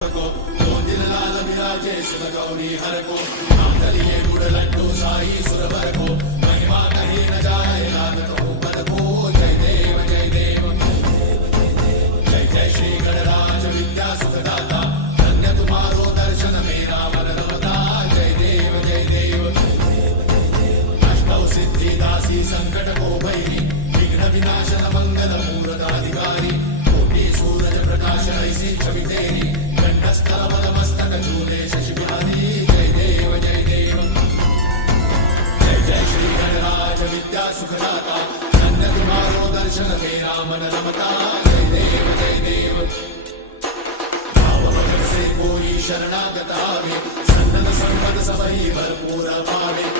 को दो दिल लाल विराजे शिव गौरी हर को नाम गुड़ लड्डू साई सुरवर को महिमा कहीं न जाए लागत हो पद को जय देव जय देव जय जय श्री गणराज विद्या सुखदाता धन्य तुम्हारो दर्शन मेरा मन रमता जय देव जय देव अष्टौ सिद्धि दासी संकट को भैरी विघ्न विनाशन मंगल मूर्त अधिकारी कोटि सूरज प्रकाश ऐसी छवि तेरी मस्तक झूले शशि बिहारी जय देव जय देव जय जय श्री गणराज विद्या सुखदाता धन्य तुम्हारो दर्शन मेरा मन रमता जय देव जय देव भाव भगत से कोई शरणागत आवे सन्नत संपद सबही भरपूर पावे